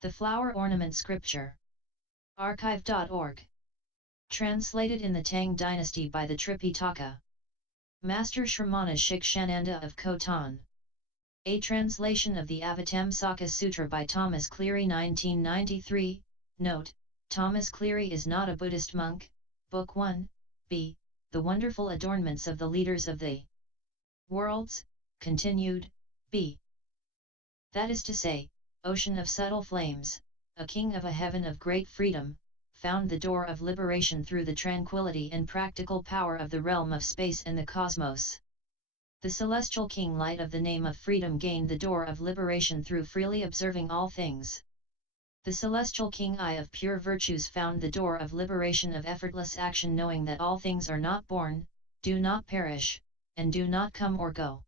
The Flower Ornament Scripture. Archive.org. Translated in the Tang Dynasty by the Tripitaka. Master Shramana Shikshananda of Khotan. A translation of the Avatamsaka Sutra by Thomas Cleary 1993. Note, Thomas Cleary is not a Buddhist monk. Book 1, b. The Wonderful Adornments of the Leaders of the Worlds, continued, b. That is to say, Ocean of Subtle Flames, a king of a heaven of great freedom, found the door of liberation through the tranquility and practical power of the realm of space and the cosmos. The celestial king light of the name of freedom gained the door of liberation through freely observing all things. The celestial king eye of pure virtues found the door of liberation of effortless action, knowing that all things are not born, do not perish, and do not come or go.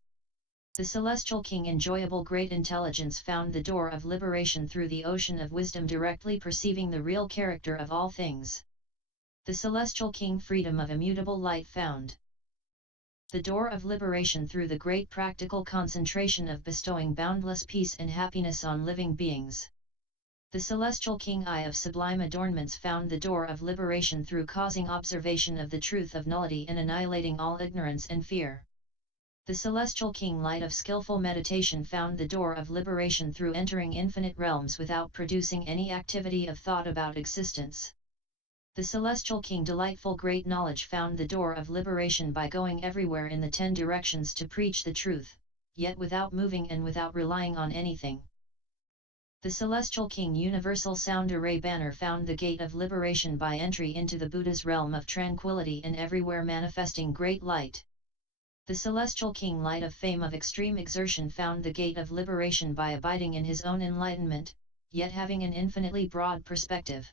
The celestial king enjoyable great intelligence found the door of liberation through the ocean of wisdom, directly perceiving the real character of all things. The celestial king freedom of immutable light found the door of liberation through the great practical concentration of bestowing boundless peace and happiness on living beings. The celestial king eye of sublime adornments found the door of liberation through causing observation of the truth of nullity and annihilating all ignorance and fear. The celestial king light of skillful meditation found the door of liberation through entering infinite realms without producing any activity of thought about existence. The celestial king delightful great knowledge found the door of liberation by going everywhere in the 10 directions to preach the truth, yet without moving and without relying on anything. The celestial king universal sound array banner found the gate of liberation by entry into the Buddha's realm of tranquility and everywhere manifesting great light. The celestial king light of fame of extreme exertion found the gate of liberation by abiding in his own enlightenment, yet having an infinitely broad perspective.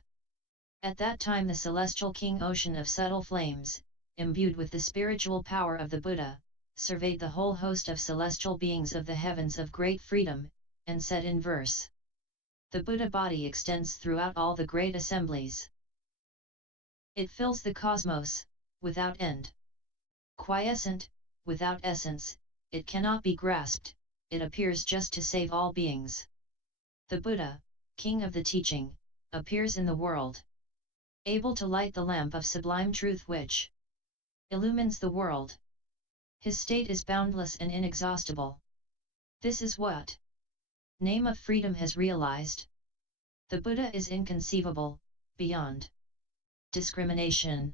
At that time the celestial king ocean of subtle flames, imbued with the spiritual power of the Buddha, surveyed the whole host of celestial beings of the heavens of great freedom, and said in verse, the Buddha body extends throughout all the great assemblies. It fills the cosmos, without end. Quiescent, without essence, it cannot be grasped, it appears just to save all beings. The Buddha, king of the teaching, appears in the world, able to light the lamp of sublime truth which illumines the world. His state is boundless and inexhaustible. This is what name of freedom has realized. The Buddha is inconceivable, beyond discrimination,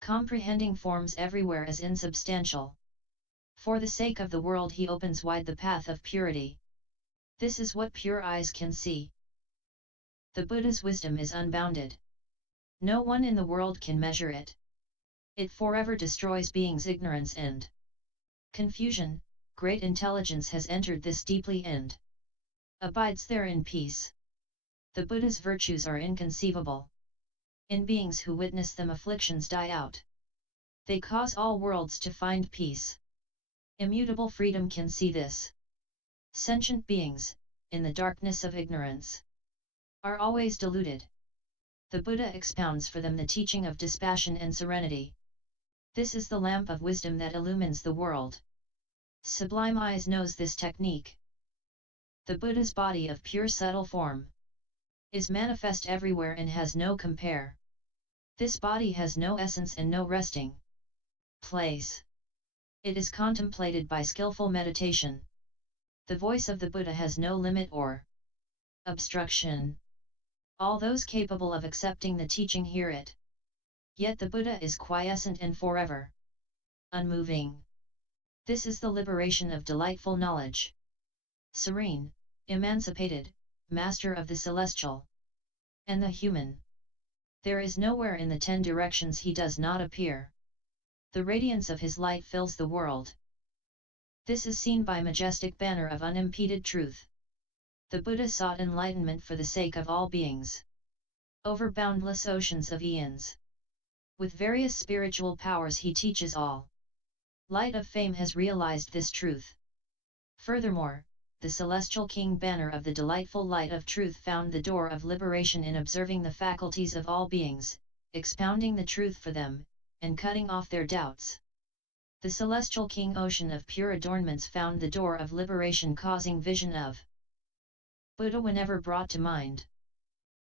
comprehending forms everywhere as insubstantial. For the sake of the world he opens wide the path of purity. This is what pure eyes can see. The Buddha's wisdom is unbounded. No one in the world can measure it. It forever destroys beings' ignorance and confusion. Great intelligence has entered this deeply and abides there in peace. The Buddha's virtues are inconceivable. In beings who witness them afflictions die out. They cause all worlds to find peace. Immutable freedom can see this. Sentient beings, in the darkness of ignorance, are always deluded. The Buddha expounds for them the teaching of dispassion and serenity. This is the lamp of wisdom that illumines the world. Sublime eyes knows this technique. The Buddha's body of pure subtle form is manifest everywhere and has no compare. This body has no essence and no resting place. It is contemplated by skillful meditation. The voice of the Buddha has no limit or obstruction. All those capable of accepting the teaching hear it. Yet the Buddha is quiescent and forever unmoving. This is the liberation of delightful knowledge. Serene, emancipated, master of the celestial and the human. There is nowhere in the 10 directions he does not appear. The radiance of his light fills the world. This is seen by majestic banner of unimpeded truth. The Buddha sought enlightenment for the sake of all beings. Over boundless oceans of eons. With various spiritual powers he teaches all. Light of fame has realized this truth. Furthermore, the celestial king banner of the delightful light of truth found the door of liberation in observing the faculties of all beings, expounding the truth for them, and cutting off their doubts. The celestial king ocean of pure adornments found the door of liberation causing vision of Buddha whenever brought to mind.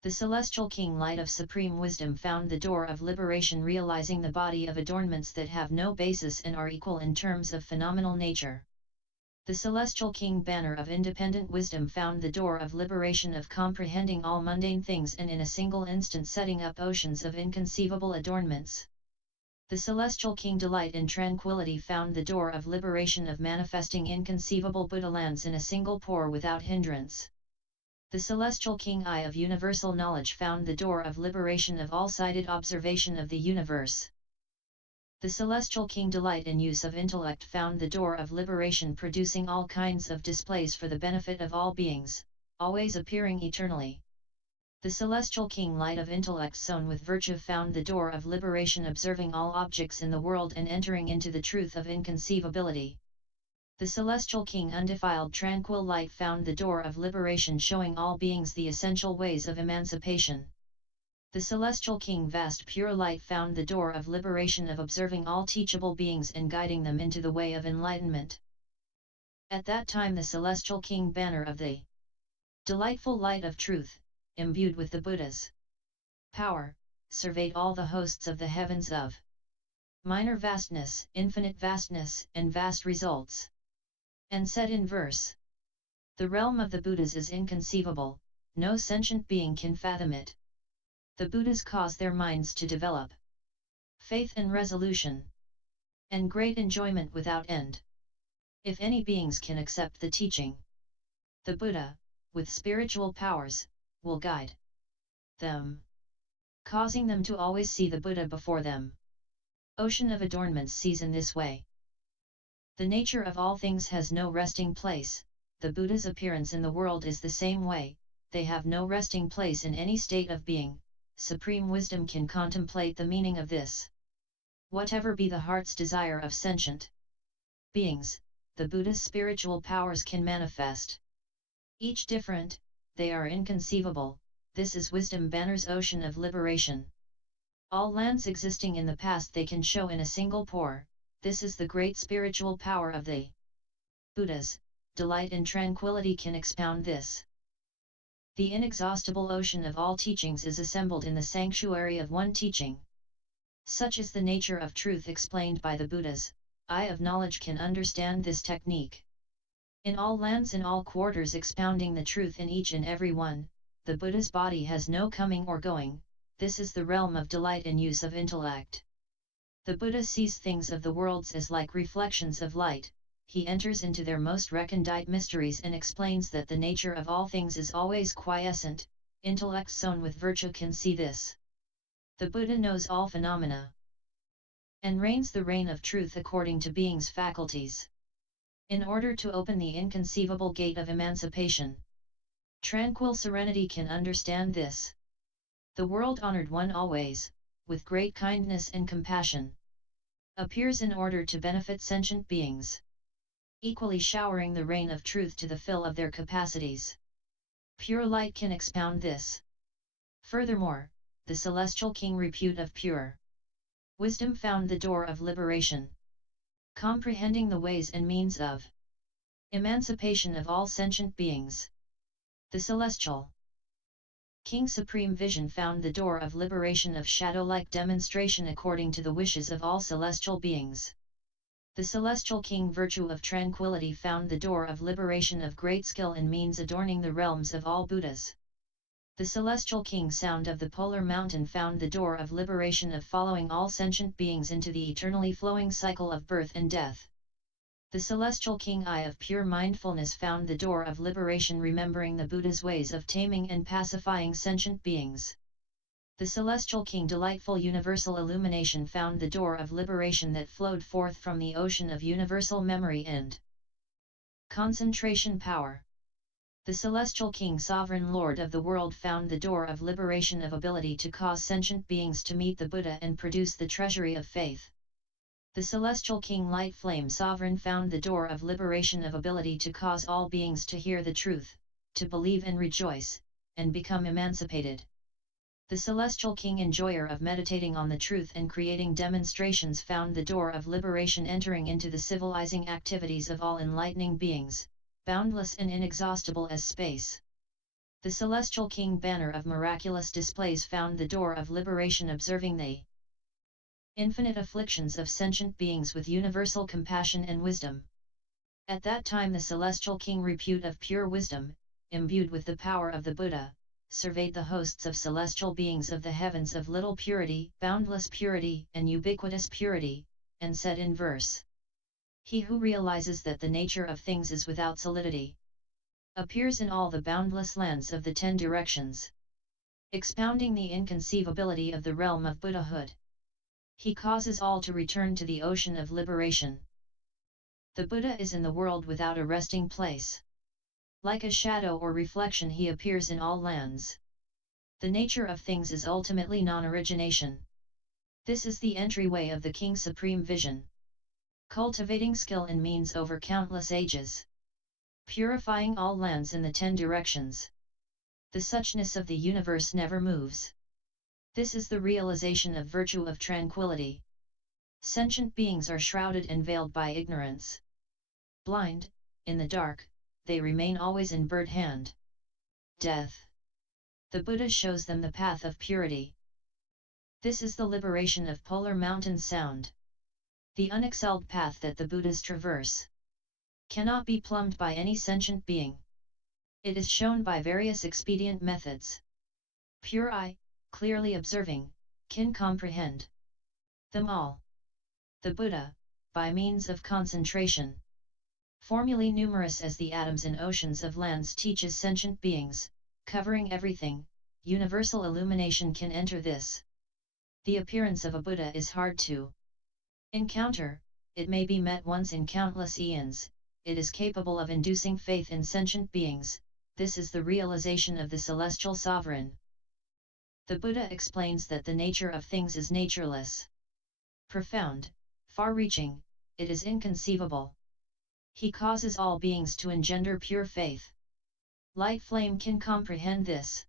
The celestial king light of supreme wisdom found the door of liberation, realizing the body of adornments that have no basis and are equal in terms of phenomenal nature. The celestial king banner of independent wisdom found the door of liberation, of comprehending all mundane things and in a single instant setting up oceans of inconceivable adornments. The celestial king delight in tranquility found the door of liberation, of manifesting inconceivable Buddha lands in a single pour without hindrance. The celestial king eye of universal knowledge found the door of liberation, of all-sided observation of the universe. The celestial king delight in use of intellect found the door of liberation, producing all kinds of displays for the benefit of all beings, always appearing eternally. The celestial king light of intellect sown with virtue found the door of liberation, observing all objects in the world and entering into the truth of inconceivability. The celestial king undefiled tranquil light found the door of liberation, showing all beings the essential ways of emancipation. The celestial king vast pure light found the door of liberation, of observing all teachable beings and guiding them into the way of enlightenment. At that time the celestial king banner of the delightful light of truth, imbued with the Buddha's power, surveyed all the hosts of the heavens of minor vastness, infinite vastness, and vast results. And said in verse, "The realm of the Buddhas is inconceivable, no sentient being can fathom it. The Buddhas cause their minds to develop faith and resolution, and great enjoyment without end. If any beings can accept the teaching, the Buddha, with spiritual powers, will guide them, causing them to always see the Buddha before them. Ocean of adornments sees in this way. The nature of all things has no resting place, the Buddha's appearance in the world is the same way, they have no resting place in any state of being. Supreme wisdom can contemplate the meaning of this. Whatever be the heart's desire of sentient beings, the Buddha's spiritual powers can manifest. Each different, they are inconceivable, this is wisdom banner's ocean of liberation. All lands existing in the past they can show in a single pour, this is the great spiritual power of the Buddhas, delight in tranquility can expound this. The inexhaustible ocean of all teachings is assembled in the sanctuary of one teaching. Such is the nature of truth explained by the Buddhas, eye of knowledge can understand this technique. In all lands, in all quarters, expounding the truth in each and every one, the Buddha's body has no coming or going, this is the realm of delight in use of intellect. The Buddha sees things of the worlds as like reflections of light, he enters into their most recondite mysteries and explains that the nature of all things is always quiescent, intellect sown with virtue can see this. The Buddha knows all phenomena, and reigns the reign of truth according to being's faculties. In order to open the inconceivable gate of emancipation, tranquil serenity can understand this. The world-honored one always, with great kindness and compassion, appears in order to benefit sentient beings, equally showering the rain of truth to the fill of their capacities. Pure light can expound this. Furthermore, the celestial king repute of pure wisdom found the door of liberation, comprehending the ways and means of emancipation of all sentient beings. The celestial king supreme vision found the door of liberation, of shadow-like demonstration according to the wishes of all celestial beings. The celestial king virtue of tranquility found the door of liberation, of great skill and means adorning the realms of all Buddhas. The celestial king sound of the polar mountain found the door of liberation, of following all sentient beings into the eternally flowing cycle of birth and death. The celestial king eye of pure mindfulness found the door of liberation, remembering the Buddha's ways of taming and pacifying sentient beings. The celestial king delightful universal illumination found the door of liberation that flowed forth from the ocean of universal memory and concentration power. The celestial king sovereign lord of the world found the door of liberation, of ability to cause sentient beings to meet the Buddha and produce the treasury of faith. The celestial king light flame sovereign found the door of liberation, of ability to cause all beings to hear the truth, to believe and rejoice, and become emancipated. The celestial king enjoyer of meditating on the truth and creating demonstrations found the door of liberation, entering into the civilizing activities of all enlightening beings, boundless and inexhaustible as space. The celestial king banner of miraculous displays found the door of liberation, observing the infinite afflictions of sentient beings with universal compassion and wisdom. At that time the celestial king, repute of pure wisdom, imbued with the power of the Buddha, surveyed the hosts of celestial beings of the heavens of little purity, boundless purity, and ubiquitous purity, and said in verse: He who realizes that the nature of things is without solidity, appears in all the boundless lands of the 10 directions. Expounding the inconceivability of the realm of Buddhahood, he causes all to return to the ocean of liberation. The Buddha is in the world without a resting place. Like a shadow or reflection he appears in all lands. The nature of things is ultimately non-origination. This is the entryway of the King's supreme vision. Cultivating skill in means over countless ages. Purifying all lands in the 10 directions. The suchness of the universe never moves. This is the realization of virtue of tranquility. Sentient beings are shrouded and veiled by ignorance. Blind, in the dark, they remain always in bird hand. Death. The Buddha shows them the path of purity. This is the liberation of polar mountain sound. The unexcelled path that the Buddhas traverse cannot be plumbed by any sentient being. It is shown by various expedient methods. Pure eye, clearly observing, can comprehend them all. The Buddha, by means of concentration, formulae numerous as the atoms in oceans of lands, teaches sentient beings, covering everything, universal illumination can enter this. The appearance of a Buddha is hard to encounter, it may be met once in countless eons, it is capable of inducing faith in sentient beings, this is the realization of the celestial sovereign. The Buddha explains that the nature of things is natureless, profound, far-reaching, it is inconceivable. He causes all beings to engender pure faith. Light flame can comprehend this.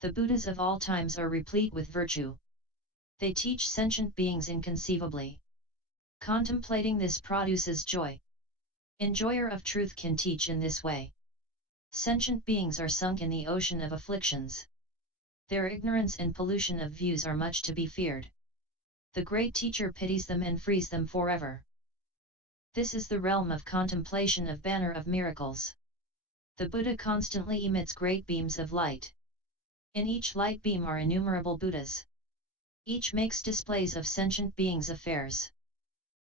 The Buddhas of all times are replete with virtue. They teach sentient beings inconceivably. Contemplating this produces joy. Enjoyer of truth can teach in this way. Sentient beings are sunk in the ocean of afflictions. Their ignorance and pollution of views are much to be feared. The great teacher pities them and frees them forever. This is the realm of contemplation of banner of miracles. The Buddha constantly emits great beams of light. In each light beam are innumerable Buddhas. Each makes displays of sentient beings' affairs.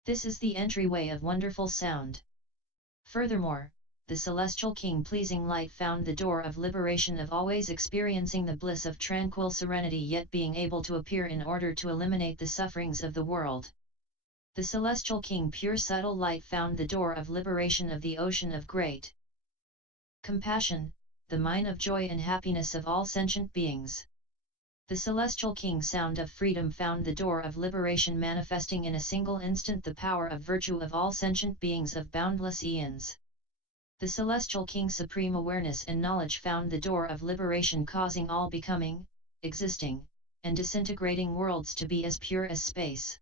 This is the entryway of wonderful sound. Furthermore, the celestial king pleasing light found the door of liberation of always experiencing the bliss of tranquil serenity, yet being able to appear in order to eliminate the sufferings of the world. The celestial king pure subtle light found the door of liberation of the ocean of great compassion, the mine of joy and happiness of all sentient beings. The celestial king sound of freedom found the door of liberation, manifesting in a single instant the power of virtue of all sentient beings of boundless eons. The celestial king supreme awareness and knowledge found the door of liberation, causing all becoming, existing, and disintegrating worlds to be as pure as space.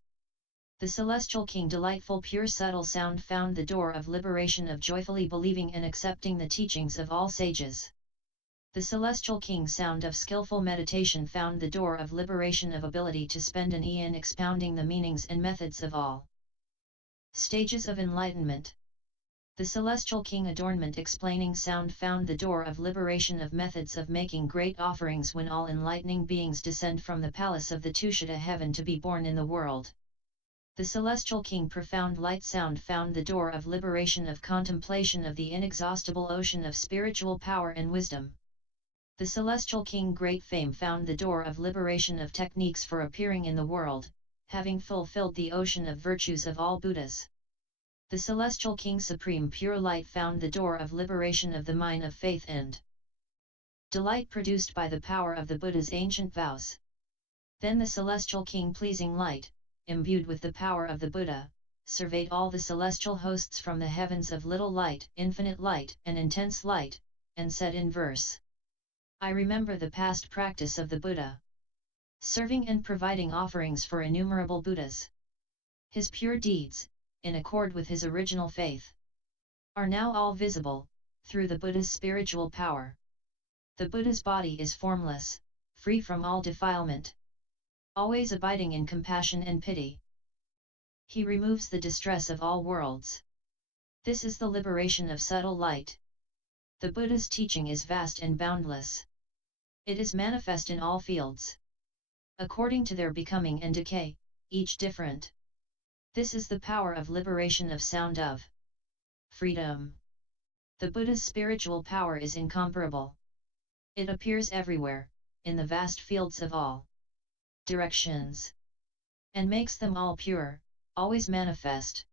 The celestial king delightful pure subtle sound found the door of liberation of joyfully believing and accepting the teachings of all sages. The celestial king sound of skillful meditation found the door of liberation of ability to spend an eon expounding the meanings and methods of all stages of enlightenment. The celestial king adornment explaining sound found the door of liberation of methods of making great offerings when all enlightening beings descend from the palace of the Tushita heaven to be born in the world. The celestial king profound light sound found the door of liberation of contemplation of the inexhaustible ocean of spiritual power and wisdom. The celestial king great fame found the door of liberation of techniques for appearing in the world, having fulfilled the ocean of virtues of all Buddhas. The celestial king supreme pure light found the door of liberation of the mine of faith and delight produced by the power of the Buddha's ancient vows. Then the celestial king pleasing light, imbued with the power of the Buddha, surveyed all the celestial hosts from the heavens of little light, infinite light, and intense light, and said in verse: I remember the past practice of the Buddha, serving and providing offerings for innumerable Buddhas. His pure deeds, in accord with his original faith, are now all visible, through the Buddha's spiritual power. The Buddha's body is formless, free from all defilement, always abiding in compassion and pity. He removes the distress of all worlds. This is the liberation of subtle light. The Buddha's teaching is vast and boundless. It is manifest in all fields, according to their becoming and decay, each different. This is the power of liberation of sound of freedom. The Buddha's spiritual power is incomparable. It appears everywhere, in the vast fields of all directions, and makes them all pure, always manifest.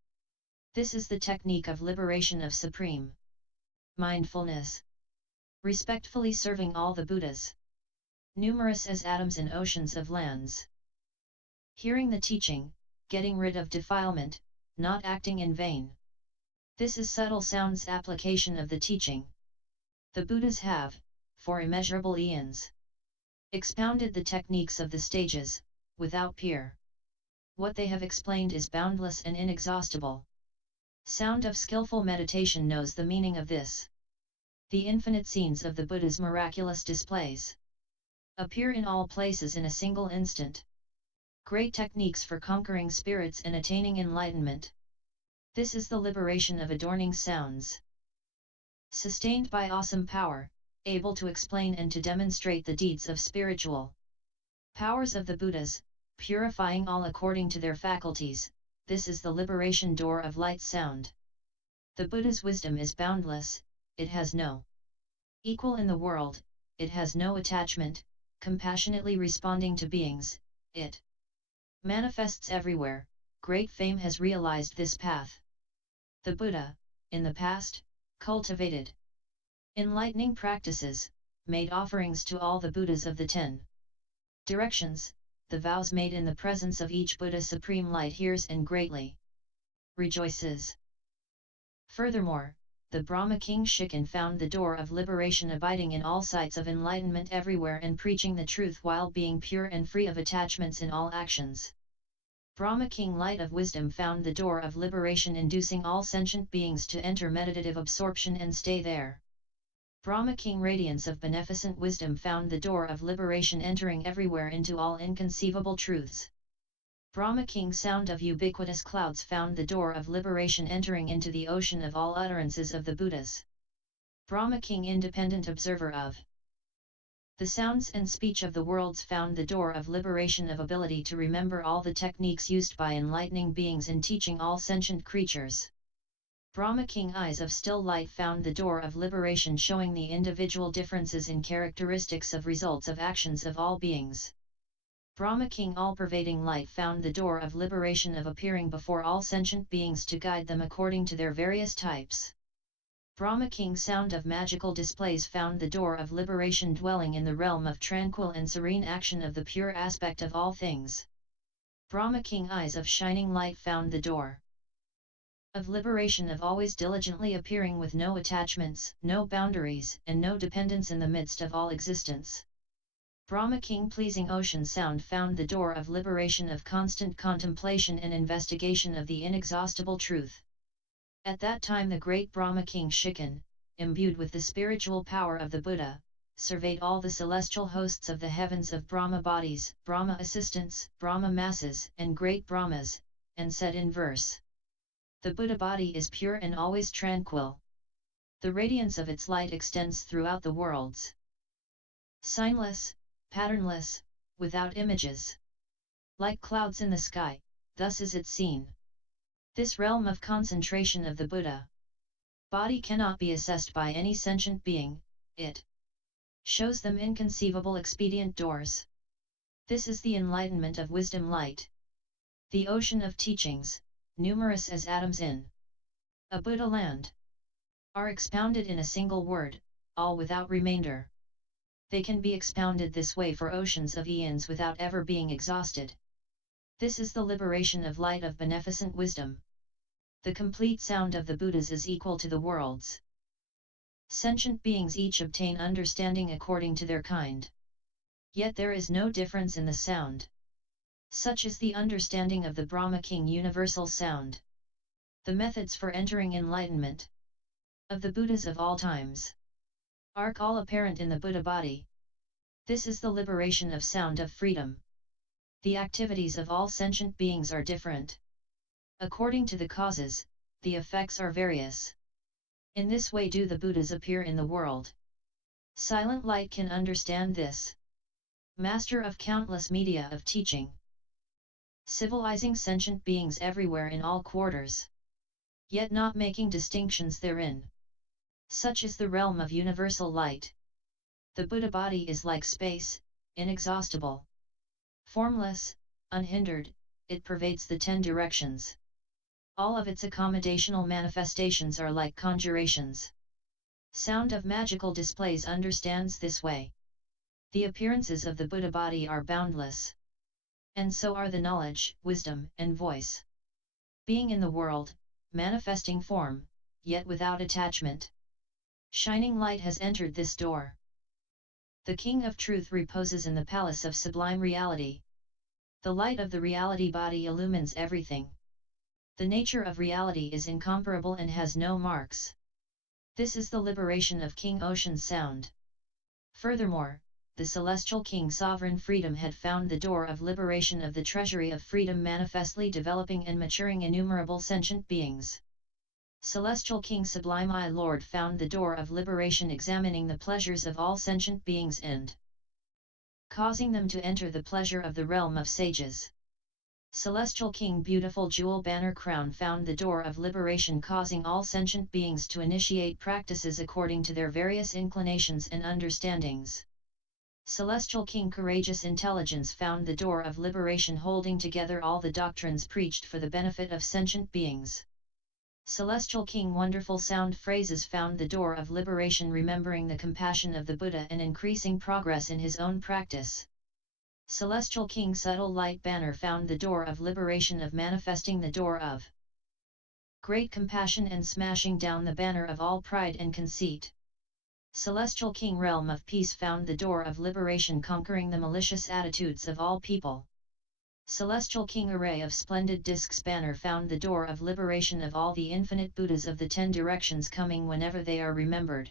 This is the technique of liberation of supreme mindfulness. Respectfully serving all the Buddhas, numerous as atoms in oceans of lands. Hearing the teaching, getting rid of defilement, not acting in vain. This is subtle sound's application of the teaching. The Buddhas have, for immeasurable eons, expounded the techniques of the stages, without peer. What they have explained is boundless and inexhaustible. Sound of skillful meditation knows the meaning of this. The infinite scenes of the Buddha's miraculous displays appear in all places in a single instant. Great techniques for conquering spirits and attaining enlightenment. This is the liberation of adorning sounds. Sustained by awesome power, able to explain and to demonstrate the deeds of spiritual powers of the Buddhas, purifying all according to their faculties, this is the liberation door of light sound. The Buddha's wisdom is boundless, it has no equal in the world, it has no attachment, compassionately responding to beings, it manifests everywhere. Great fame has realized this path. The Buddha, in the past, cultivated enlightening practices, made offerings to all the Buddhas of the 10 directions. The vows made in the presence of each Buddha supreme light hears and greatly rejoices. Furthermore, the Brahma king Shikan found the door of liberation abiding in all sights of enlightenment everywhere and preaching the truth while being pure and free of attachments in all actions. Brahma king light of wisdom found the door of liberation inducing all sentient beings to enter meditative absorption and stay there. Brahma king radiance of beneficent wisdom found the door of liberation entering everywhere into all inconceivable truths. Brahma king sound of ubiquitous clouds found the door of liberation entering into the ocean of all utterances of the Buddhas. Brahma king independent observer of the sounds and speech of the worlds found the door of liberation of ability to remember all the techniques used by enlightening beings in teaching all sentient creatures. Brahma king eyes of still light found the door of liberation showing the individual differences in characteristics of results of actions of all beings. Brahma king all-pervading light found the door of liberation of appearing before all sentient beings to guide them according to their various types. Brahma king sound of magical displays found the door of liberation dwelling in the realm of tranquil and serene action of the pure aspect of all things. Brahma king eyes of shining light found the door of liberation of always diligently appearing with no attachments, no boundaries, and no dependence in the midst of all existence. Brahma king pleasing ocean sound found the door of liberation of constant contemplation and investigation of the inexhaustible truth. At that time the great Brahma king Shikan, imbued with the spiritual power of the Buddha, surveyed all the celestial hosts of the heavens of Brahma bodies, Brahma assistants, Brahma masses, and great Brahmas, and said in verse: The Buddha body is pure and always tranquil. The radiance of its light extends throughout the worlds. Signless, patternless, without images. Like clouds in the sky, thus is it seen. This realm of concentration of the Buddha body cannot be assessed by any sentient being, it shows them inconceivable expedient doors. This is the enlightenment of wisdom light. The ocean of teachings, numerous as atoms in a Buddha land, are expounded in a single word, all without remainder. They can be expounded this way for oceans of eons without ever being exhausted. This is the liberation of light of beneficent wisdom. The complete sound of the Buddhas is equal to the worlds. Sentient beings each obtain understanding according to their kind. Yet there is no difference in the sound. Such is the understanding of the Brahma king universal sound. The methods for entering enlightenment of the Buddhas of all times. Arc all apparent in the Buddha body. This is the liberation of sound of freedom. The activities of all sentient beings are different. According to the causes, the effects are various. In this way do the Buddhas appear in the world. Silent light can understand this. Master of countless media of teaching. Civilizing sentient beings everywhere in all quarters. Yet not making distinctions therein. Such is the realm of universal light. The Buddha body is like space, inexhaustible. Formless, unhindered, it pervades the 10 directions. All of its accommodational manifestations are like conjurations. Sound of magical displays understands this way. The appearances of the Buddha body are boundless. And so are the knowledge, wisdom, and voice. Being in the world, manifesting form, yet without attachment. Shining light has entered this door. The King of Truth reposes in the palace of sublime reality. The light of the reality body illumines everything. The nature of reality is incomparable and has no marks. This is the liberation of King Ocean's sound. Furthermore, the celestial King Sovereign Freedom had found the door of liberation of the treasury of freedom manifestly developing and maturing innumerable sentient beings. Celestial King Sublime I Lord found the door of liberation examining the pleasures of all sentient beings and causing them to enter the pleasure of the realm of sages. Celestial King Beautiful Jewel Banner Crown found the door of liberation causing all sentient beings to initiate practices according to their various inclinations and understandings. Celestial King Courageous Intelligence found the door of liberation holding together all the doctrines preached for the benefit of sentient beings. Celestial King Wonderful Sound Phrases found the door of liberation remembering the compassion of the Buddha and increasing progress in his own practice. Celestial King Subtle Light Banner found the door of liberation of manifesting the door of great compassion and smashing down the banner of all pride and conceit. Celestial King Realm of Peace found the door of liberation conquering the malicious attitudes of all people. Celestial King Array of Splendid Discs Banner found the door of liberation of all the infinite Buddhas of the 10 directions coming whenever they are remembered.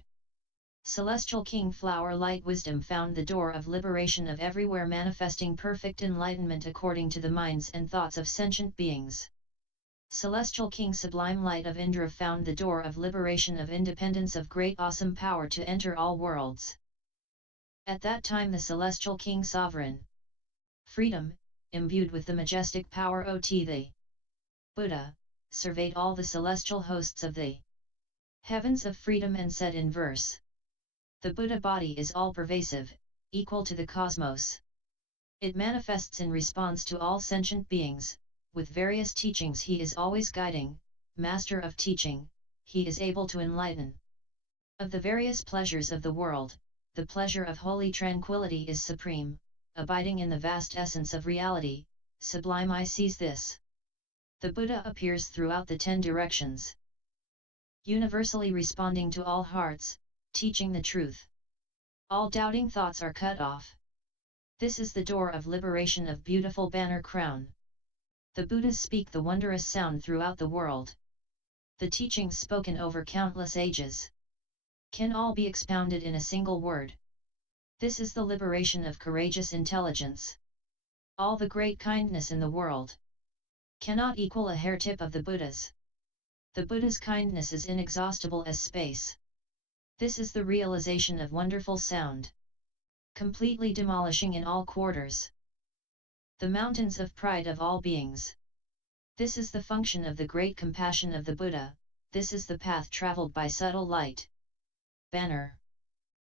Celestial King Flower Light Wisdom found the door of liberation of everywhere manifesting perfect enlightenment according to the minds and thoughts of sentient beings. Celestial King Sublime Light of Indra found the door of liberation of independence of great awesome power to enter all worlds. At that time the Celestial King Sovereign Freedom, imbued with the majestic power the Buddha, surveyed all the celestial hosts of the heavens of freedom and said in verse. The Buddha body is all-pervasive, equal to the cosmos. It manifests in response to all sentient beings, with various teachings he is always guiding, master of teaching, he is able to enlighten. Of the various pleasures of the world, the pleasure of holy tranquility is supreme, abiding in the vast essence of reality, sublime I sees this. The Buddha appears throughout the 10 directions. Universally responding to all hearts, teaching the truth. All doubting thoughts are cut off. This is the door of liberation of beautiful banner crown. The Buddhas speak the wondrous sound throughout the world. The teachings spoken over countless ages can all be expounded in a single word. This is the liberation of courageous intelligence. All the great kindness in the world cannot equal a hair tip of the Buddhas. The Buddha's kindness is inexhaustible as space. This is the realization of wonderful sound, completely demolishing in all quarters the mountains of pride of all beings. This is the function of the great compassion of the Buddha, this is the path traveled by subtle light. Banner.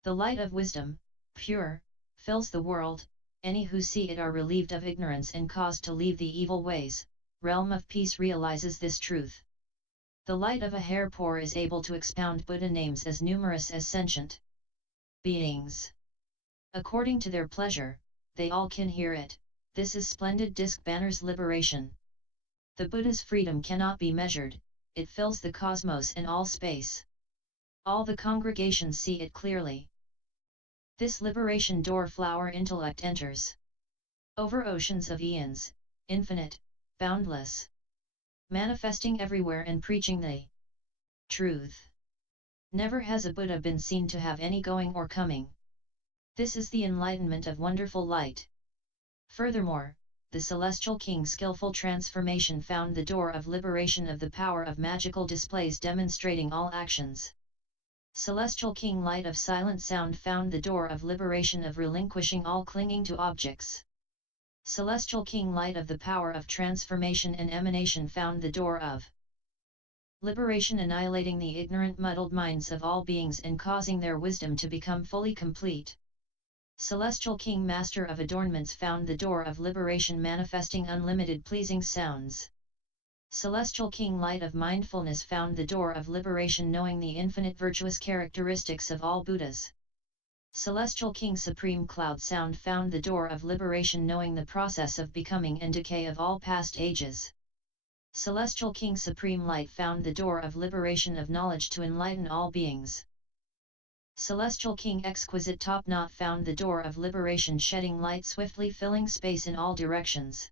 The light of wisdom, pure, fills the world, any who see it are relieved of ignorance and caused to leave the evil ways, realm of peace realizes this truth. The light of a hair pore is able to expound Buddha names as numerous as sentient beings. According to their pleasure, they all can hear it, this is splendid disc banner's liberation. The Buddha's freedom cannot be measured, it fills the cosmos and all space. All the congregations see it clearly. This liberation door flower intellect enters. Over oceans of eons, infinite, boundless. Manifesting everywhere and preaching the truth. Never has a Buddha been seen to have any going or coming. This is the enlightenment of wonderful light. Furthermore, the celestial king's skillful transformation found the door of liberation of the power of magical displays demonstrating all actions. Celestial king light of silent sound found the door of liberation of relinquishing all clinging to objects. Celestial king light of the power of transformation and emanation found the door of liberation, annihilating the ignorant muddled minds of all beings and causing their wisdom to become fully complete. Celestial king master of adornments found the door of liberation, manifesting unlimited pleasing sounds. Celestial king light of mindfulness found the door of liberation, knowing the infinite virtuous characteristics of all Buddhas. Celestial king supreme cloud sound found the door of liberation, knowing the process of becoming and decay of all past ages. Celestial king supreme light found the door of liberation of knowledge to enlighten all beings. Celestial king exquisite top knot found the door of liberation, shedding light swiftly filling space in all directions.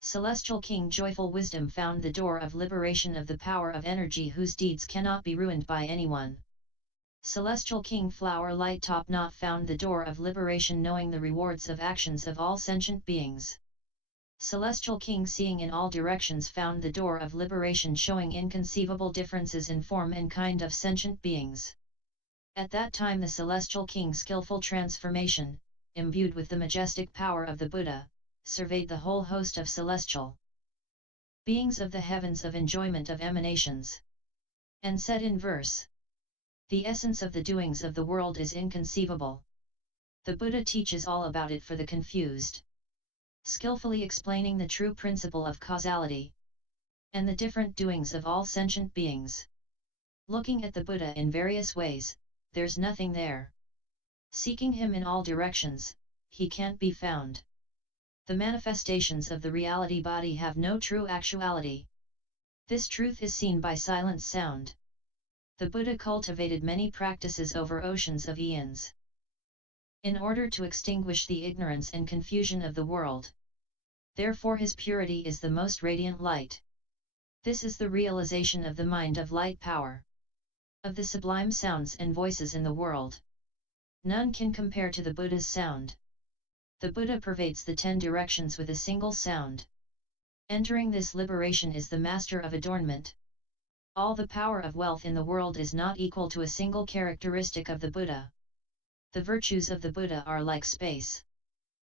Celestial king joyful wisdom found the door of liberation of the power of energy whose deeds cannot be ruined by anyone. Celestial king flower light top knot found the door of liberation, knowing the rewards of actions of all sentient beings. Celestial king seeing in all directions found the door of liberation, showing inconceivable differences in form and kind of sentient beings. At that time the celestial king skillful transformation, imbued with the majestic power of the Buddha, surveyed the whole host of celestial beings of the heavens of enjoyment of emanations, and said in verse, "The essence of the doings of the world is inconceivable." The Buddha teaches all about it for the confused, skillfully explaining the true principle of causality, and the different doings of all sentient beings. Looking at the Buddha in various ways, there's nothing there. Seeking him in all directions, he can't be found. The manifestations of the reality body have no true actuality. This truth is seen by silent sound. The Buddha cultivated many practices over oceans of eons, in order to extinguish the ignorance and confusion of the world. Therefore his purity is the most radiant light. This is the realization of the mind of light power, of the sublime sounds and voices in the world. None can compare to the Buddha's sound. The Buddha pervades the 10 directions with a single sound. Entering this liberation is the master of adornment. All the power of wealth in the world is not equal to a single characteristic of the Buddha. The virtues of the Buddha are like space.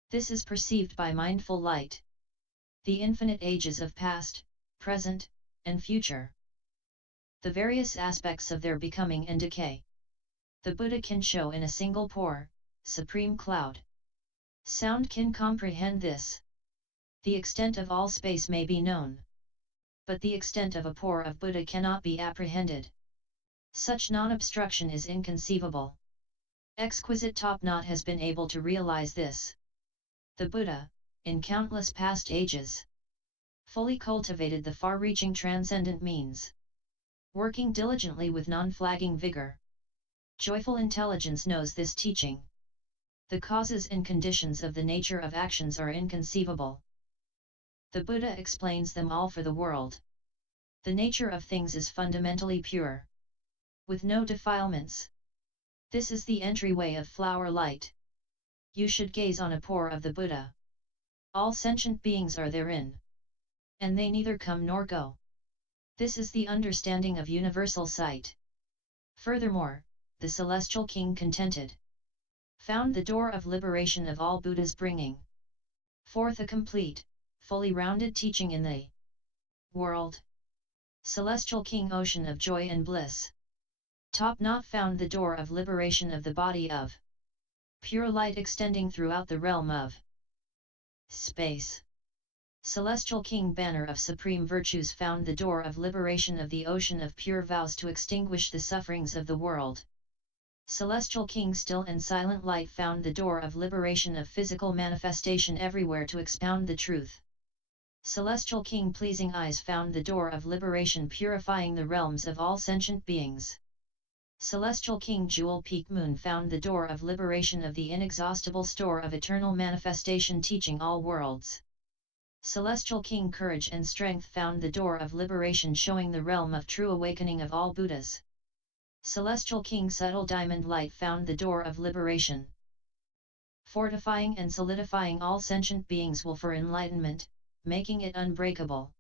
This is perceived by mindful light. The infinite ages of past, present, and future. The various aspects of their becoming and decay. The Buddha can show in a single pore, supreme cloud. Sound can comprehend this. The extent of all space may be known, but the extent of a pore of Buddha cannot be apprehended. Such non-obstruction is inconceivable. Exquisite top knot has been able to realize this. The Buddha, in countless past ages, fully cultivated the far-reaching transcendent means. Working diligently with non-flagging vigor. Joyful intelligence knows this teaching. The causes and conditions of the nature of actions are inconceivable. The Buddha explains them all for the world. The nature of things is fundamentally pure, with no defilements. This is the entryway of flower light. You should gaze on a pore of the Buddha. All sentient beings are therein, and they neither come nor go. This is the understanding of universal sight. Furthermore, the celestial king contented found the door of liberation of all Buddhas, bringing forth a complete, fully rounded teaching in the world. Celestial king ocean of joy and bliss. Top knot found the door of liberation of the body of pure light extending throughout the realm of space. Celestial king banner of supreme virtues found the door of liberation of the ocean of pure vows to extinguish the sufferings of the world. Celestial king still and silent light found the door of liberation of physical manifestation everywhere to expound the truth. Celestial king pleasing eyes found the door of liberation purifying the realms of all sentient beings. Celestial king jewel peak moon found the door of liberation of the inexhaustible store of eternal manifestation teaching all worlds. Celestial king courage and strength found the door of liberation showing the realm of true awakening of all Buddhas. Celestial King subtle diamond light found the door of liberation. Fortifying and solidifying all sentient beings will for enlightenment, making it unbreakable.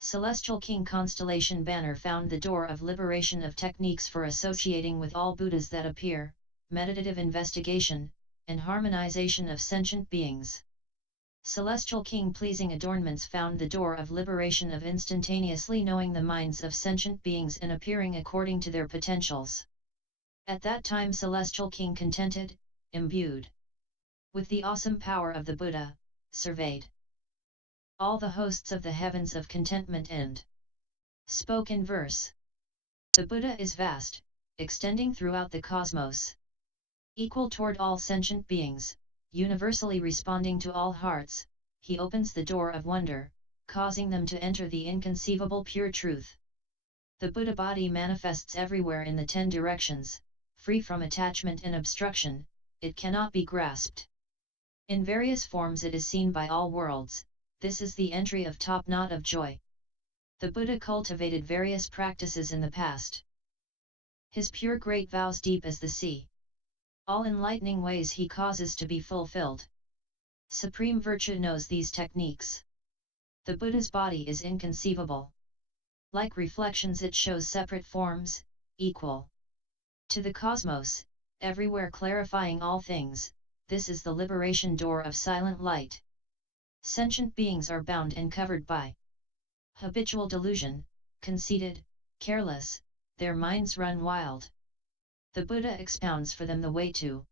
Celestial King constellation banner found the door of liberation of techniques for associating with all Buddhas that appear, meditative investigation, and harmonization of sentient beings. Celestial King pleasing adornments found the door of liberation of instantaneously knowing the minds of sentient beings and appearing according to their potentials. At that time Celestial King contented, imbued with the awesome power of the Buddha, surveyed all the hosts of the heavens of contentment and spoke in verse. The Buddha is vast, extending throughout the cosmos, equal toward all sentient beings, universally responding to all hearts. He opens the door of wonder, causing them to enter the inconceivable pure truth. The Buddha body manifests everywhere in the 10 directions, free from attachment and obstruction, it cannot be grasped. In various forms it is seen by all worlds, this is the entry of top knot of joy. The Buddha cultivated various practices in the past. His pure great vows deep as the sea. All enlightening ways he causes to be fulfilled. Supreme virtue knows these techniques. The Buddha's body is inconceivable. Like reflections it shows separate forms, equal to the cosmos, everywhere clarifying all things. This is the liberation door of silent light. Sentient beings are bound and covered by habitual delusion, conceited, careless, their minds run wild. The Buddha expounds for them the way to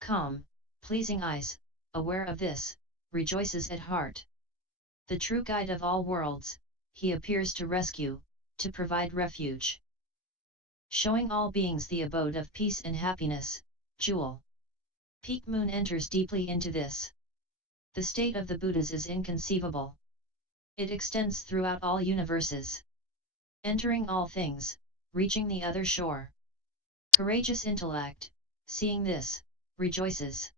calm, pleasing eyes, aware of this, rejoices at heart. The true guide of all worlds, he appears to rescue, to provide refuge. Showing all beings the abode of peace and happiness, jewel. Peak moon enters deeply into this. The state of the Buddhas is inconceivable. It extends throughout all universes. Entering all things, reaching the other shore. Courageous intellect, seeing this, rejoices.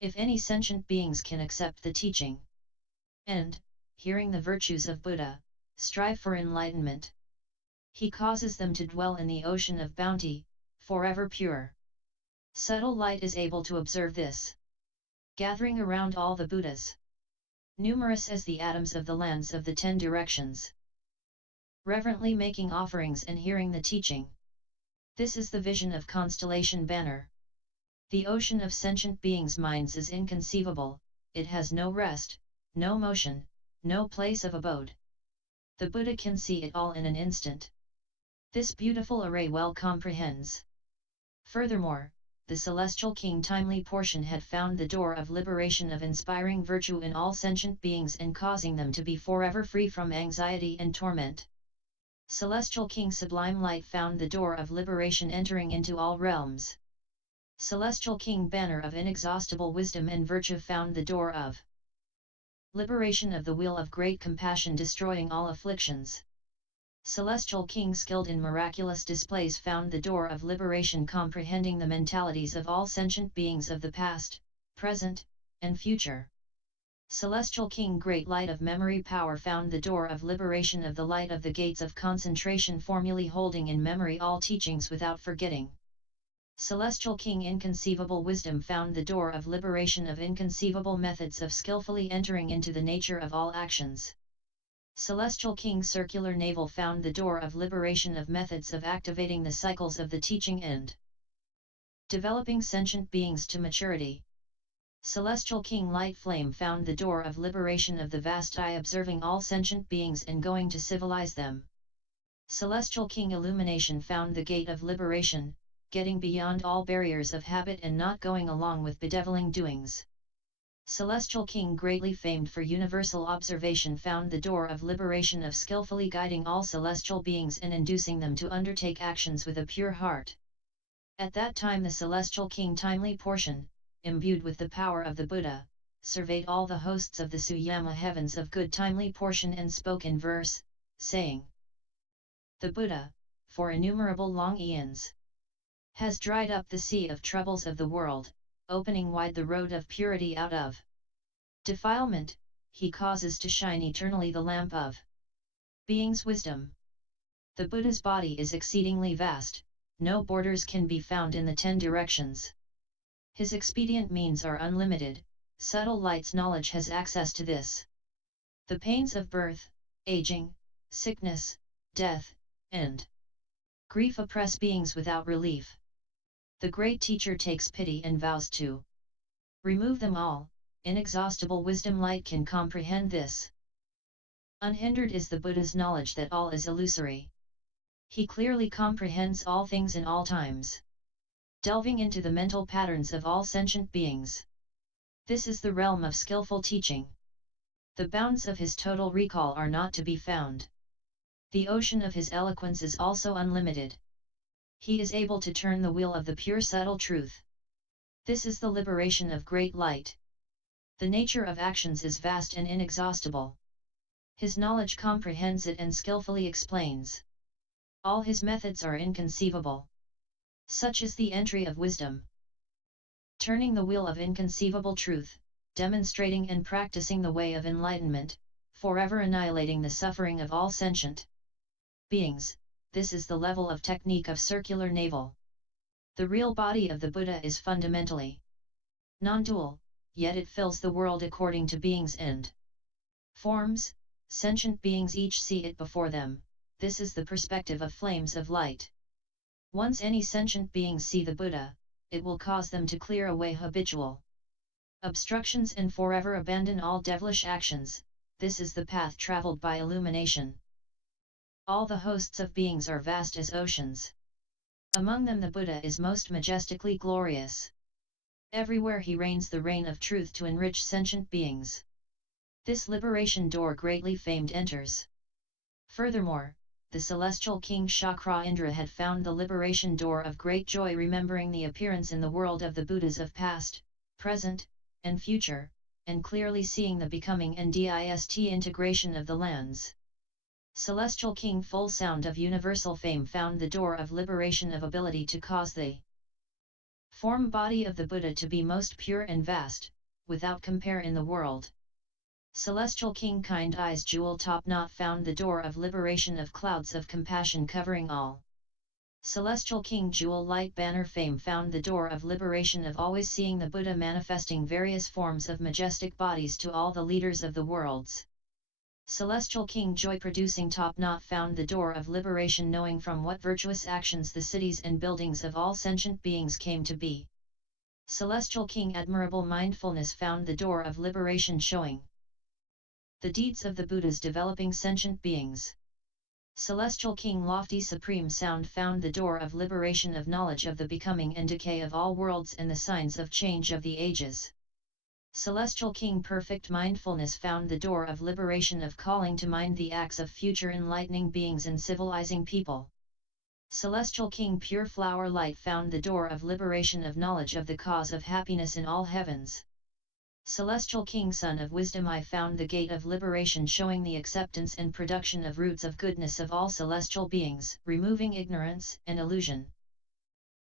If any sentient beings can accept the teaching, and, hearing the virtues of Buddha, strive for enlightenment, he causes them to dwell in the ocean of bounty, forever pure. Subtle light is able to observe this. Gathering around all the Buddhas, numerous as the atoms of the lands of the 10 directions. Reverently making offerings and hearing the teaching. This is the vision of constellation banner. The ocean of sentient beings' minds is inconceivable, it has no rest, no motion, no place of abode. The Buddha can see it all in an instant. This beautiful array well comprehends. Furthermore, the Celestial King timely portion had found the door of liberation of inspiring virtue in all sentient beings and causing them to be forever free from anxiety and torment. Celestial King sublime light found the door of liberation entering into all realms. Celestial King banner of inexhaustible wisdom and virtue found the door of liberation of the wheel of great compassion destroying all afflictions. Celestial King skilled in miraculous displays found the door of liberation comprehending the mentalities of all sentient beings of the past, present, and future. Celestial King great light of memory power found the door of liberation of the light of the gates of concentration formally holding in memory all teachings without forgetting. Celestial King inconceivable wisdom found the door of liberation of inconceivable methods of skillfully entering into the nature of all actions. Celestial King circular navel found the door of liberation of methods of activating the cycles of the teaching and developing sentient beings to maturity. Celestial King light flame found the door of liberation of the vast eye observing all sentient beings and going to civilize them. Celestial King illumination found the gate of liberation, getting beyond all barriers of habit and not going along with bedeviling doings. Celestial King greatly famed for universal observation found the door of liberation of skillfully guiding all celestial beings and inducing them to undertake actions with a pure heart. At that time the Celestial King timely portion, imbued with the power of the Buddha, surveyed all the hosts of the Suyama heavens of good timely portion and spoke in verse, saying, the Buddha, for innumerable long eons, has dried up the sea of troubles of the world, opening wide the road of purity out of defilement, he causes to shine eternally the lamp of being's wisdom. The Buddha's body is exceedingly vast, no borders can be found in the 10 directions. His expedient means are unlimited, subtle light's knowledge has access to this. The pains of birth, aging, sickness, death, and grief oppress beings without relief. The great teacher takes pity and vows to remove them all. Inexhaustible wisdom light can comprehend this. Unhindered is the Buddha's knowledge that all is illusory. He clearly comprehends all things in all times, delving into the mental patterns of all sentient beings. This is the realm of skillful teaching. The bounds of his total recall are not to be found. The ocean of his eloquence is also unlimited. He is able to turn the wheel of the pure subtle truth. This is the liberation of great light. The nature of actions is vast and inexhaustible. His knowledge comprehends it and skillfully explains. All his methods are inconceivable. Such is the entry of wisdom. Turning the wheel of inconceivable truth, demonstrating and practicing the way of enlightenment, forever annihilating the suffering of all sentient beings, this is the level of technique of circular navel. The real body of the Buddha is fundamentally non-dual, yet it fills the world according to being's end. Forms, sentient beings each see it before them, this is the perspective of flames of light. Once any sentient beings see the Buddha, it will cause them to clear away habitual obstructions and forever abandon all devilish actions. This is the path traveled by illumination. All the hosts of beings are vast as oceans. Among them the Buddha is most majestically glorious. Everywhere he reigns the reign of truth to enrich sentient beings. This liberation door greatly famed enters. Furthermore, the celestial king Shakra Indra had found the liberation door of great joy, remembering the appearance in the world of the Buddhas of past, present, and future, and clearly seeing the becoming and dist integration of the lands. Celestial King Full Sound of universal fame found the door of liberation of ability to cause the form body of the Buddha to be most pure and vast, without compare in the world. Celestial King Kind Eyes Jewel Top Knot found the door of liberation of clouds of compassion covering all. Celestial King Jewel Light Banner Fame found the door of liberation of always seeing the Buddha manifesting various forms of majestic bodies to all the leaders of the worlds. Celestial King Joy Producing Top Knot found the door of liberation, knowing from what virtuous actions the cities and buildings of all sentient beings came to be. Celestial King Admirable Mindfulness found the door of liberation, showing the deeds of the Buddhas developing sentient beings. Celestial King Lofty Supreme Sound found the door of liberation of knowledge of the becoming and decay of all worlds and the signs of change of the ages. Celestial King Perfect Mindfulness found the door of liberation of calling to mind the acts of future enlightening beings and civilizing people. Celestial King Pure Flower Light found the door of liberation of knowledge of the cause of happiness in all heavens. Celestial King Son of Wisdom I found the gate of liberation, showing the acceptance and production of roots of goodness of all celestial beings, removing ignorance and illusion.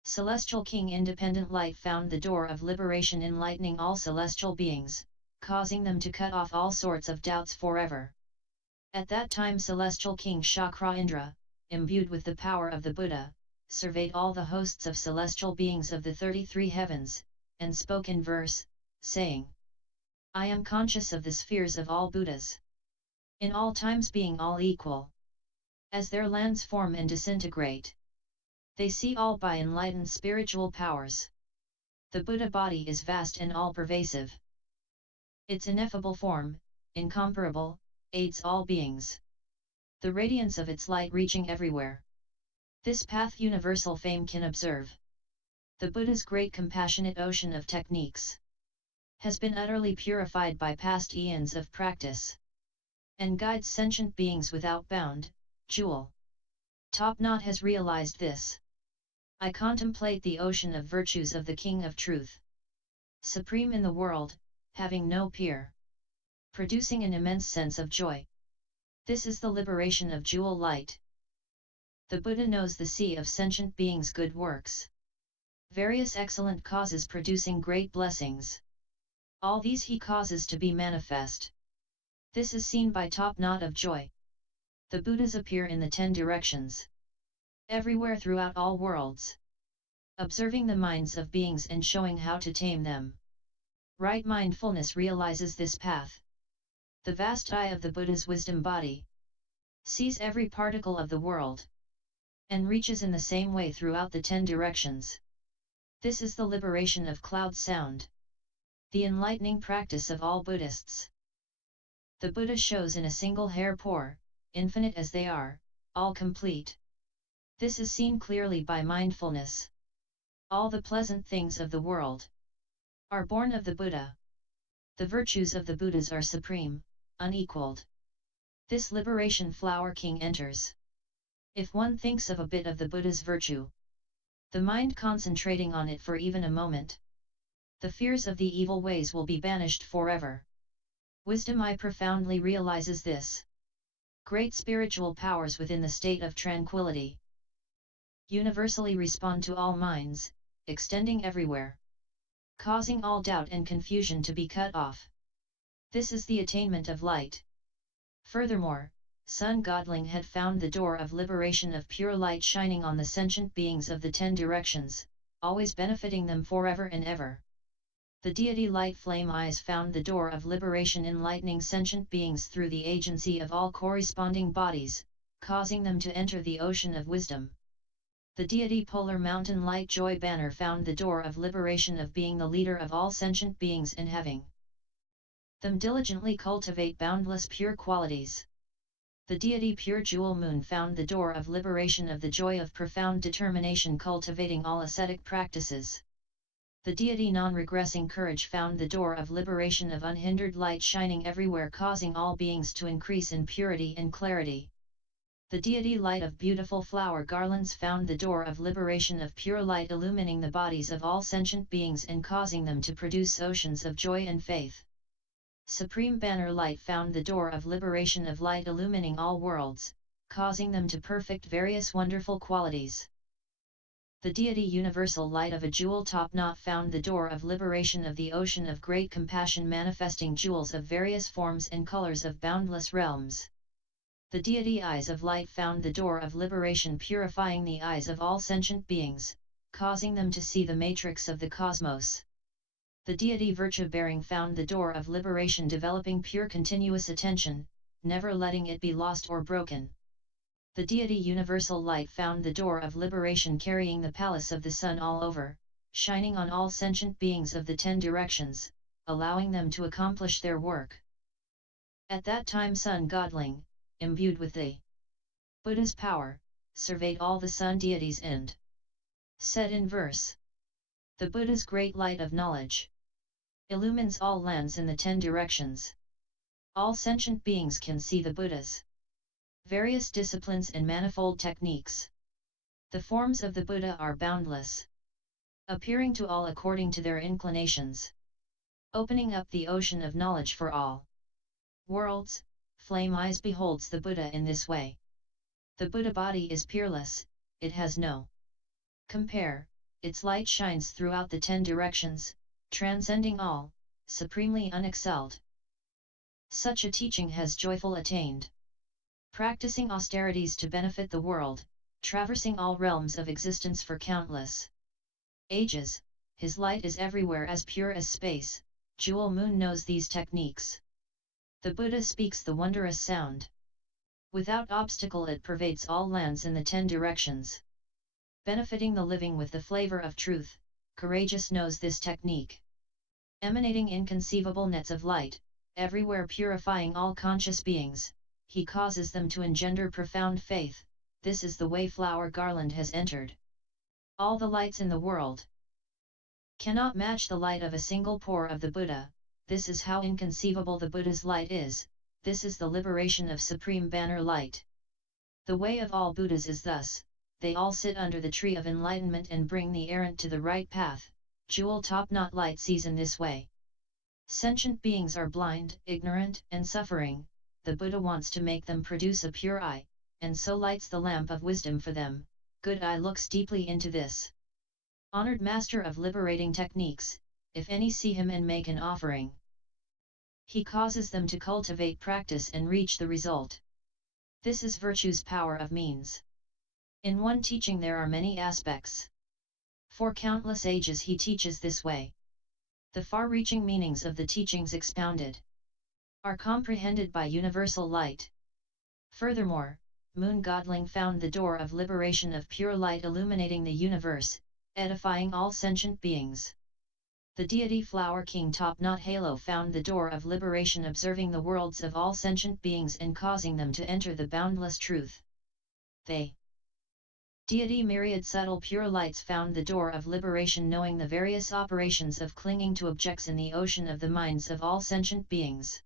Celestial King Independent Light found the door of liberation, enlightening all celestial beings, causing them to cut off all sorts of doubts forever. At that time Celestial King Shakra Indra, imbued with the power of the Buddha, surveyed all the hosts of celestial beings of the 33 heavens, and spoke in verse, saying, I am conscious of the spheres of all Buddhas. In all times being all equal. As their lands form and disintegrate, they see all by enlightened spiritual powers. The Buddha body is vast and all-pervasive. Its ineffable form, incomparable, aids all beings. The radiance of its light reaching everywhere. This path universal fame can observe. The Buddha's great compassionate ocean of techniques has been utterly purified by past eons of practice, and guides sentient beings without bound. Jewel Top Knot has realized this. I contemplate the ocean of virtues of the King of Truth, supreme in the world, having no peer, producing an immense sense of joy. This is the liberation of jewel light. The Buddha knows the sea of sentient beings' good works, various excellent causes producing great blessings. All these he causes to be manifest. This is seen by Top Knot of Joy. The Buddhas appear in the 10 directions. everywhere throughout all worlds, observing the minds of beings and showing how to tame them. Right mindfulness realizes this path. The vast eye of the Buddha's wisdom body sees every particle of the world, and reaches in the same way throughout the 10 directions. This is the liberation of cloud sound, the enlightening practice of all Buddhists. The Buddha shows in a single hair pore, infinite as they are, all complete. This is seen clearly by mindfulness. All the pleasant things of the world are born of the Buddha. The virtues of the Buddhas are supreme, unequaled. This liberation flower king enters. If one thinks of a bit of the Buddha's virtue, the mind concentrating on it for even a moment, the fears of the evil ways will be banished forever. Wisdom I profoundly realizes this. Great spiritual powers within the state of tranquility universally respond to all minds, extending everywhere, causing all doubt and confusion to be cut off. This is the attainment of light. Furthermore, Sun Godling had found the door of liberation of pure light shining on the sentient beings of the 10 directions, always benefiting them forever and ever. The deity light flame eyes found the door of liberation enlightening sentient beings through the agency of all corresponding bodies, causing them to enter the ocean of wisdom. The deity polar mountain light joy banner found the door of liberation of being the leader of all sentient beings and having them diligently cultivate boundless pure qualities. The deity pure jewel moon found the door of liberation of the joy of profound determination cultivating all ascetic practices. The deity non-regressing courage found the door of liberation of unhindered light shining everywhere causing all beings to increase in purity and clarity. The deity light of beautiful flower garlands found the door of liberation of pure light illumining the bodies of all sentient beings and causing them to produce oceans of joy and faith. Supreme banner light found the door of liberation of light illumining all worlds, causing them to perfect various wonderful qualities. The deity universal light of a jewel top knot found the door of liberation of the ocean of great compassion manifesting jewels of various forms and colors of boundless realms. The deity eyes of light found the door of liberation purifying the eyes of all sentient beings, causing them to see the matrix of the cosmos. The deity virtue bearing found the door of liberation developing pure continuous attention, never letting it be lost or broken. The deity universal light found the door of liberation carrying the palace of the sun all over, shining on all sentient beings of the 10 directions, allowing them to accomplish their work. At that time Sun Godling, imbued with the Buddha's power, surveyed all the sun deities and said in verse, the Buddha's great light of knowledge illumines all lands in the 10 directions. All sentient beings can see the Buddha's various disciplines and manifold techniques. The forms of the Buddha are boundless, appearing to all according to their inclinations, opening up the ocean of knowledge for all worlds. Flame eyes beholds the Buddha in this way. The Buddha body is peerless, it has no compare, its light shines throughout the 10 directions, transcending all, supremely unexcelled. Such a teaching has joyful attained. Practicing austerities to benefit the world, traversing all realms of existence for countless ages, his light is everywhere as pure as space. Jewel Moon knows these techniques. The Buddha speaks the wondrous sound. Without obstacle it pervades all lands in the 10 directions. Benefiting the living with the flavor of truth, Courageous knows this technique. Emanating inconceivable nets of light, everywhere purifying all conscious beings, he causes them to engender profound faith. This is the way flower garland has entered. All the lights in the world cannot match the light of a single pore of the Buddha. This is how inconceivable the Buddha's light is. This is the liberation of supreme banner light. The way of all Buddhas is thus: they all sit under the tree of enlightenment and bring the errant to the right path. Jewel top knot light sees in this way. Sentient beings are blind, ignorant, and suffering. The Buddha wants to make them produce a pure eye, and so lights the lamp of wisdom for them. Good eye looks deeply into this honored master of liberating techniques. If any see him and make an offering, he causes them to cultivate practice and reach the result. This is virtue's power of means. In one teaching there are many aspects. For countless ages he teaches this way. The far-reaching meanings of the teachings expounded are comprehended by universal light. Furthermore, Moon Godling found the door of liberation of pure light illuminating the universe, edifying all sentient beings. The deity Flower King Top Knot Halo found the door of liberation observing the worlds of all sentient beings and causing them to enter the boundless truth. They Deity Myriad Subtle Pure Lights found the door of liberation knowing the various operations of clinging to objects in the ocean of the minds of all sentient beings.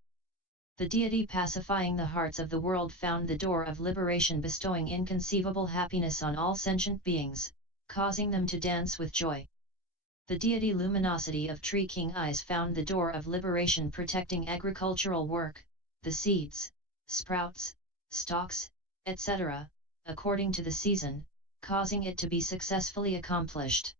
The deity pacifying the hearts of the world found the door of liberation bestowing inconceivable happiness on all sentient beings, causing them to dance with joy. The deity Luminosity of Tree King Eyes found the door of liberation protecting agricultural work, the seeds, sprouts, stalks, etc., according to the season, causing it to be successfully accomplished.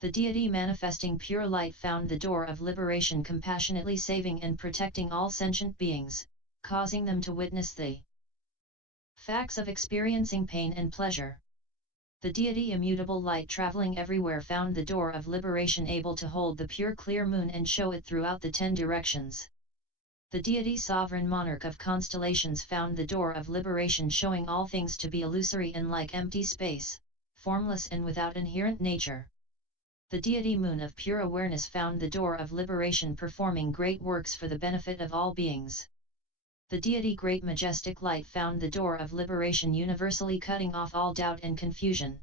The deity manifesting pure light found the door of liberation compassionately saving and protecting all sentient beings, causing them to witness the facts of experiencing pain and pleasure. The deity Immutable Light traveling everywhere found the door of liberation able to hold the pure clear moon and show it throughout the 10 directions. The deity Sovereign Monarch of Constellations found the door of liberation showing all things to be illusory and like empty space, formless and without inherent nature. The deity Moon of Pure Awareness found the door of liberation performing great works for the benefit of all beings. The deity Great Majestic Light found the door of liberation universally cutting off all doubt and confusion.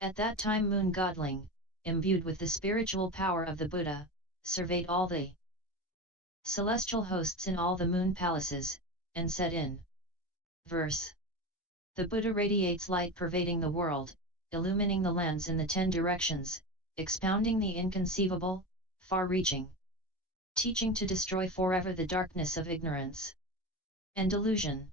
At that time Moon Godling, imbued with the spiritual power of the Buddha, surveyed all the celestial hosts in all the moon palaces, and said in verse: The Buddha radiates light pervading the world, illumining the lands in the 10 directions, expounding the inconceivable, far-reaching teaching to destroy forever the darkness of ignorance and delusion.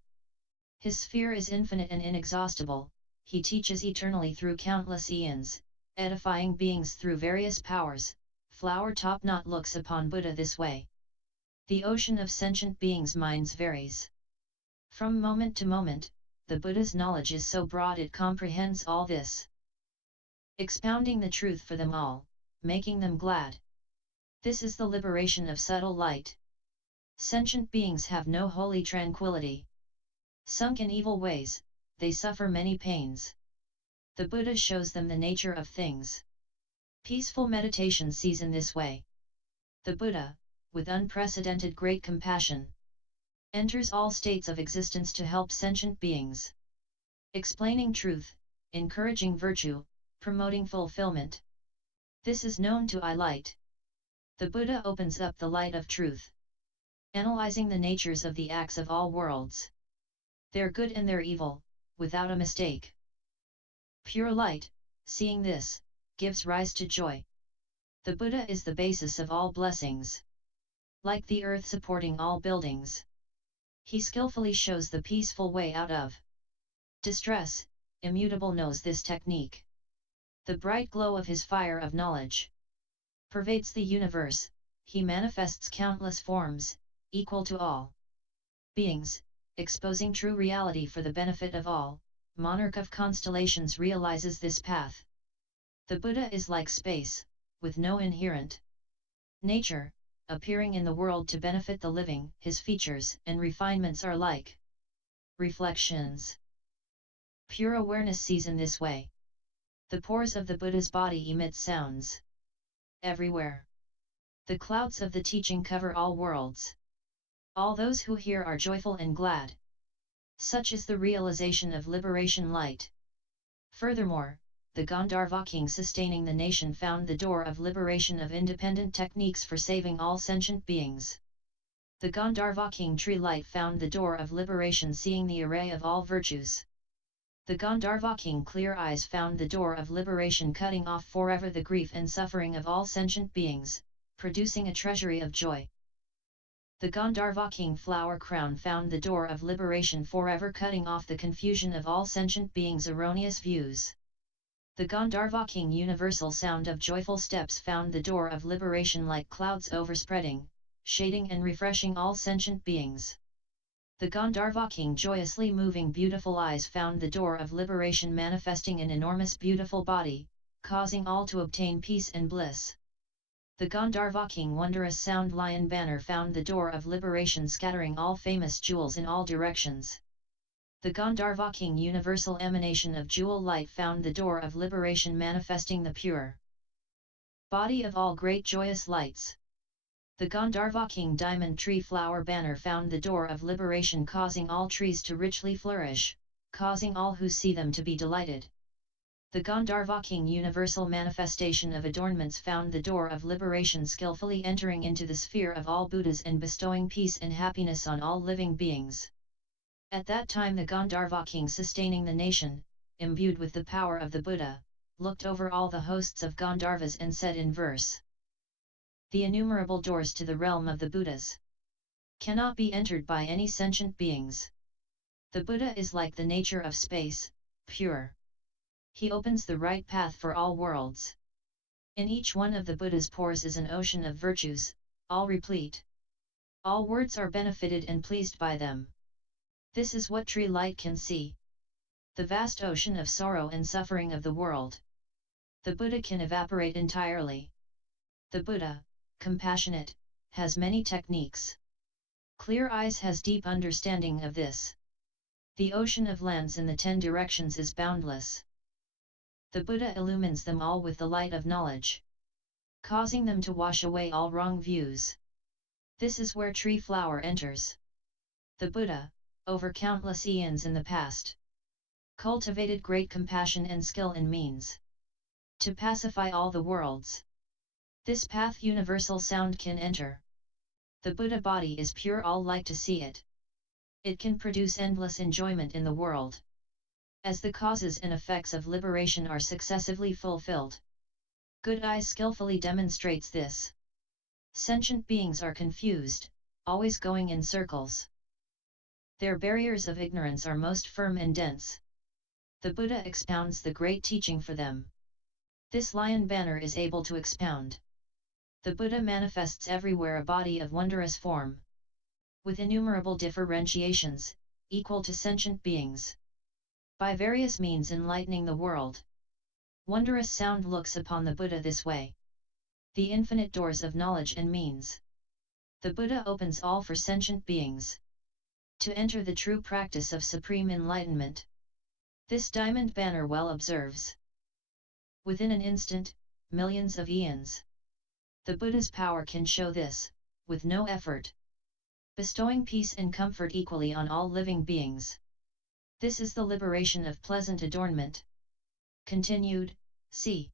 His sphere is infinite and inexhaustible, he teaches eternally through countless eons, edifying beings through various powers. Flower Top Knot looks upon Buddha this way. The ocean of sentient beings' minds varies. From moment to moment, the Buddha's knowledge is so broad it comprehends all this, expounding the truth for them all, making them glad. This is the liberation of subtle light. Sentient beings have no holy tranquility. Sunk in evil ways, they suffer many pains. The Buddha shows them the nature of things. Peaceful meditation sees in this way. The Buddha, with unprecedented great compassion, enters all states of existence to help sentient beings, explaining truth, encouraging virtue, promoting fulfillment. This is known to I Light. The Buddha opens up the light of truth, analyzing the natures of the acts of all worlds, their good and their evil, without a mistake. Pure light, seeing this, gives rise to joy. The Buddha is the basis of all blessings, like the earth supporting all buildings. He skillfully shows the peaceful way out of distress. Immutable knows this technique. The bright glow of his fire of knowledge pervades the universe. He manifests countless forms, equal to all beings, exposing true reality for the benefit of all. Monarch of Constellations realizes this path. The Buddha is like space, with no inherent nature, appearing in the world to benefit the living. His features and refinements are like reflections. Pure awareness sees in this way. The pores of the Buddha's body emit sounds everywhere. The clouds of the teaching cover all worlds. All those who hear are joyful and glad. Such is the realization of liberation light. Furthermore, the Gandharva king sustaining the nation found the door of liberation of independent techniques for saving all sentient beings. The Gandharva king Tree Light found the door of liberation seeing the array of all virtues. The Gandharva king Clear Eyes found the door of liberation cutting off forever the grief and suffering of all sentient beings, producing a treasury of joy. The Gandharva king Flower Crown found the door of liberation forever cutting off the confusion of all sentient beings' erroneous views. The Gandharva king Universal Sound of Joyful Steps found the door of liberation like clouds overspreading, shading and refreshing all sentient beings. The Gandharva king joyously moving beautiful eyes found the door of liberation manifesting an enormous beautiful body, causing all to obtain peace and bliss. The Gandharva king wondrous sound lion banner found the door of liberation scattering all famous jewels in all directions. The Gandharva king universal emanation of jewel light found the door of liberation manifesting the pure body of all great joyous lights. The Gandharva king diamond tree flower banner found the door of liberation causing all trees to richly flourish, causing all who see them to be delighted. The Gandharva king universal manifestation of adornments found the door of liberation skillfully entering into the sphere of all Buddhas and bestowing peace and happiness on all living beings. At that time the Gandharva king sustaining the nation, imbued with the power of the Buddha, looked over all the hosts of Gandharvas and said in verse, "The innumerable doors to the realm of the Buddhas cannot be entered by any sentient beings. The Buddha is like the nature of space, pure. He opens the right path for all worlds. In each one of the Buddha's pores is an ocean of virtues, all replete. All words are benefited and pleased by them. This is what tree light can see. The vast ocean of sorrow and suffering of the world. The Buddha can evaporate entirely. The Buddha, compassionate, has many techniques. Clear eyes has deep understanding of this. The ocean of lands in the 10 directions is boundless. The Buddha illumines them all with the light of knowledge, causing them to wash away all wrong views. This is where tree flower enters. The Buddha, over countless eons in the past, cultivated great compassion and skill in means to pacify all the worlds. This path universal sound can enter. The Buddha body is pure, all like to see it. It can produce endless enjoyment in the world, as the causes and effects of liberation are successively fulfilled. Good eyes skillfully demonstrates this. Sentient beings are confused, always going in circles. Their barriers of ignorance are most firm and dense. The Buddha expounds the great teaching for them. This lion banner is able to expound. The Buddha manifests everywhere a body of wondrous form, with innumerable differentiations, equal to sentient beings, by various means enlightening the world. Wondrous sound looks upon the Buddha this way. The infinite doors of knowledge and means. The Buddha opens all for sentient beings to enter the true practice of supreme enlightenment. This diamond banner well observes. Within an instant, millions of eons. The Buddha's power can show this, with no effort, bestowing peace and comfort equally on all living beings. This is the liberation of pleasant adornment. Continued, c.